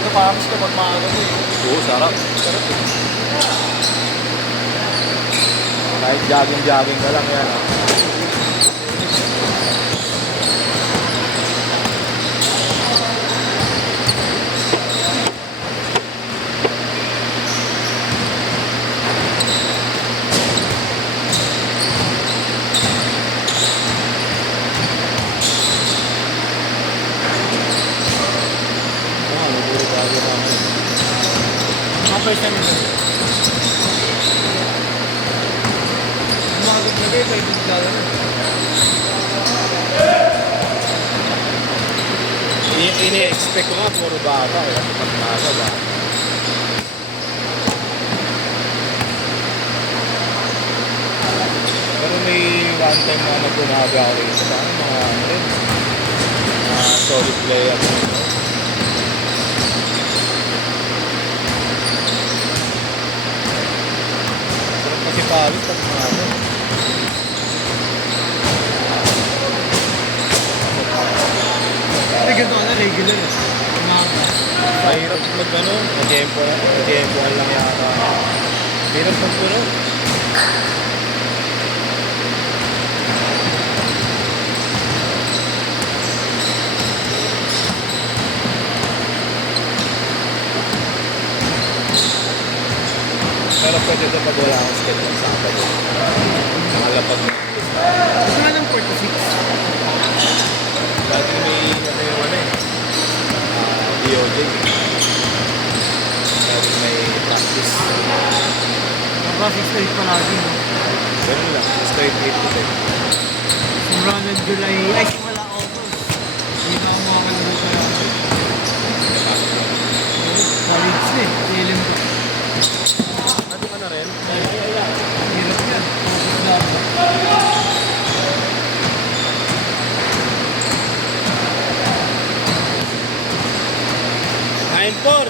nagpapamis ka pag maaga mo eh. Oo, sarap. Sarap eh. Kahit jogging-jogging ka lang yan. Ah. Mga first time nila. Umagot na kayo, may $20 na. Ini-expect ko nga puro baba kaya pag nasa ba. Pero may one time na nagbumaga ako rito sa mga ano rin. Mga solid player. Sarap kasi pawis pag umaga. Ay, ganito ka na, regular eh. Umaga. Mahirap mag-ano, na-tempo lang yata. Mahirap mag-puno. Pero pwede ito pag wala akong schedule sa Sabado. Nakalapag na. Ito nga ng 46. Dati may ano yung ano eh. DOJ. Dati may practice. Naka 6 palagi, no? Ganun lang. Straight 8 to 10. Simula ng July, ay simula August. Hindi na ako makakalabot sa college na eh. Ilim ko. Ano ka na rin? Hirap yan. Focus lang.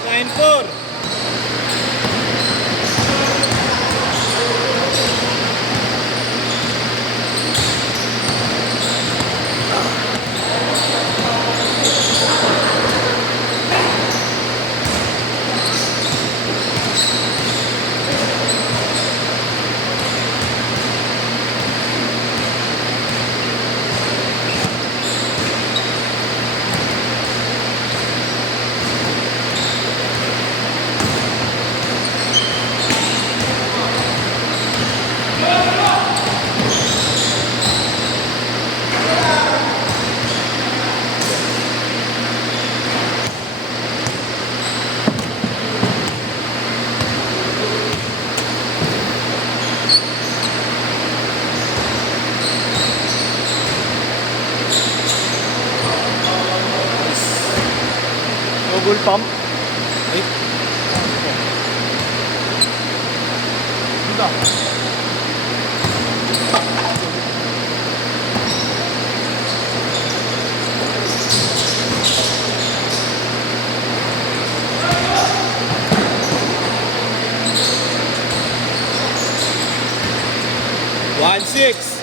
9-4! Google pump. Ay, Ito. One six.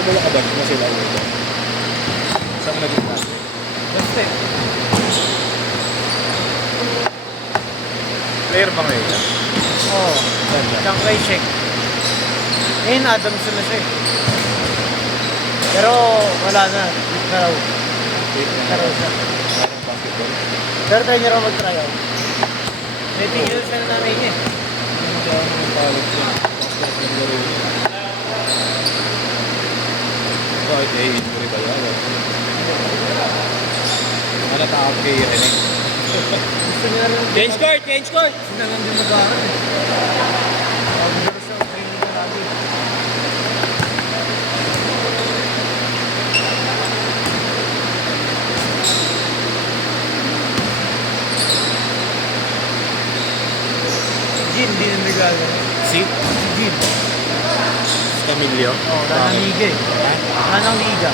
Sa Bulacan na sila ulit. Saan mo naging dati? Basta eh. Player ba ngayon? Oo. Ganda. Siyang kay Sheik. Ngayon, Adams na siya eh. Pero wala na. Weak na raw. Wait Weak na raw siya. Parang basketball. Pero try niya raw mag-try out. May tingin siya na namin eh. Ano siya ang palot siya? Basket ng laro niya. Bakit eh, injury ba yan? Ano tawag kay Rene? Gusto niya lang. Change court! Change court! Gusto niya lang din mag-aaral eh. Pero siya, training na lagi. Si Jin, di na nagagano. Si? Si Jin. Camilio? Oo, nanang liga eh. Nanang liga.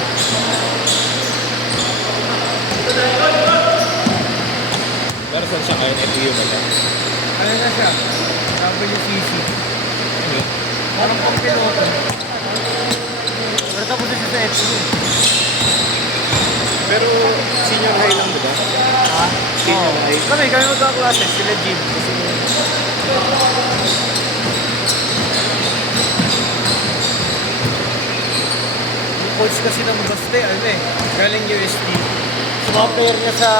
Pero saan siya ngayon? FEU ba siya? Ano na siya? WCC. Ano? Parang pang piloto. Pero tapos na siya sa FCU. Pero senior high lang diba? Ha? Senior Oo. high. Kami magkaklase. Sila Jin. Kasi yung coach kasi ng Baste, ano eh, galing UST. So mga player niya sa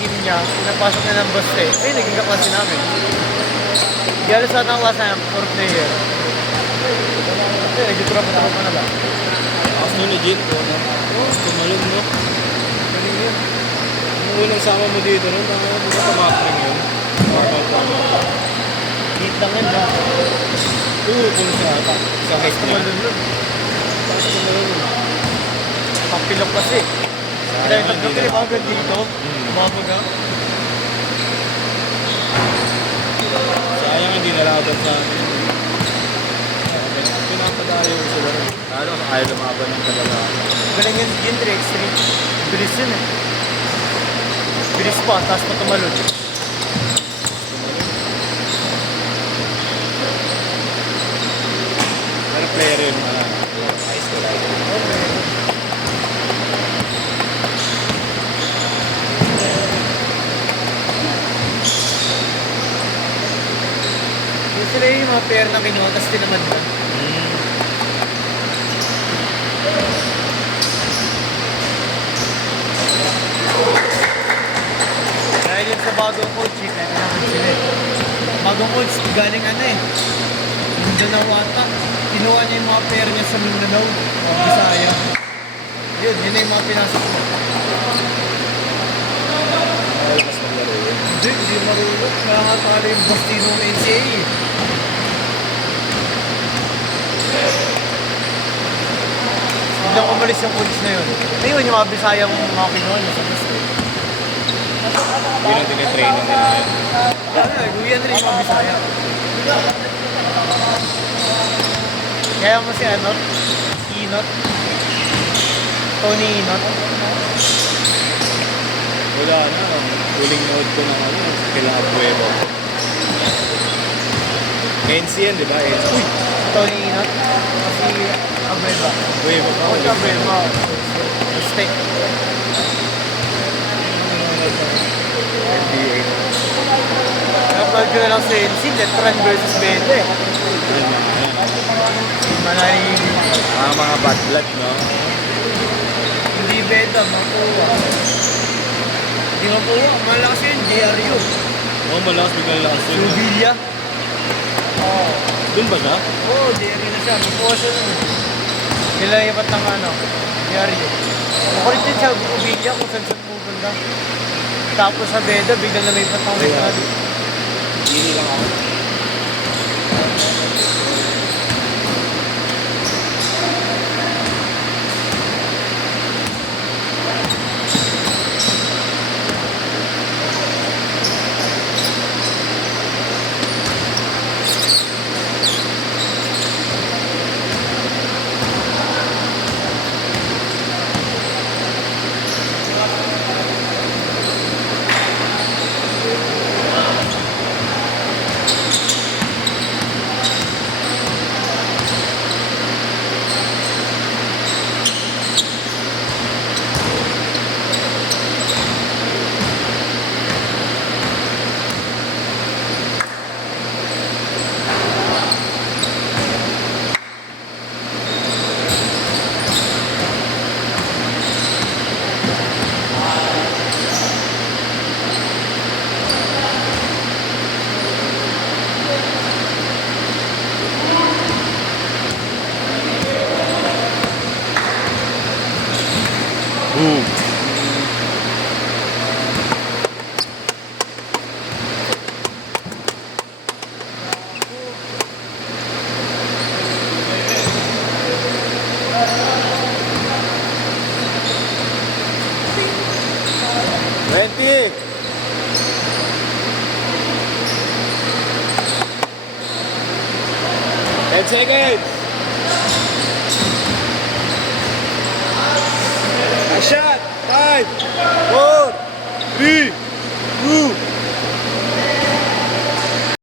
team niya, pinapasok niya ng Baste. Eh, naging kaklase namin. Di alas sa atang klase namin, 4 player. Eh, nag-drop na ba? Tapos no, legit. Tumalong no? Galing yun. Yung unang sama mo dito no? Hindi ka tumakring yun. Normal tama. Hit lang yun, ha? Oo, kung sa height niya. Tumalun nun. Tapos tumalong. Kapilok kasi. Kaya yung tatlong bagal dito, mabaga. Sayang hindi nalaban sa amin. Pinapadayo sila. Lalo ayaw lumaban ng talaga. Galing yun, yun, extreme. Bilis yun eh. Bilis pa, tapos pa tumalun. Pero player yun, high school idol. Okay. Yung sila yung mga pair na kinuha, tapos tinamad na. Dahil yun sa bagong coach, eh, kaya naman sila eh. Bagong coach, galing ano eh. Mindanao ata. Kinuha niya yung mga pair niya sa Mindanao. O Bisaya. Yun na yung mga pinasok mo. Ay, mas maglaro yun. Hindi marunong. Kaya nga talo yung Bastino ng NCAA eh. Biglang umalis yung coach na yun. Ayun yung mga Bisayang mga kinuha niya sa Bastino. Yun ang tinitraining nila ngayon. Ano eh, guyan rin yung mga Bisaya. Kaya mo si ano? Inot? Tony Inot? Wala na. Huling note ko na ano. Kila Abuevo. NC yan, di ba? NC. Uy! Tony Inot? Kasi Abueva. Abuevo. Ako si Abueva. Mistake. NBA. Napag ko na lang sa NC, Letran versus Bete. Manahimik. Mga bad blood, no? Hindi Beta, makuha. Hindi makuha. Malakas yun, DRU. Oo, malakas. Biglang lakas yun. Rubilla. Oo. Doon ba siya? Oo, DRU na siya. Makuha siya nun. Nilayapat ng ano, DRU. Makulit din siya, Rubilla kung saan siya pupunta. Tapos sa Beda, biglang namipat ng Letran. Hindi lang ako. Boom. Twenty. 10 seconds. A shot. 5, 4, 3,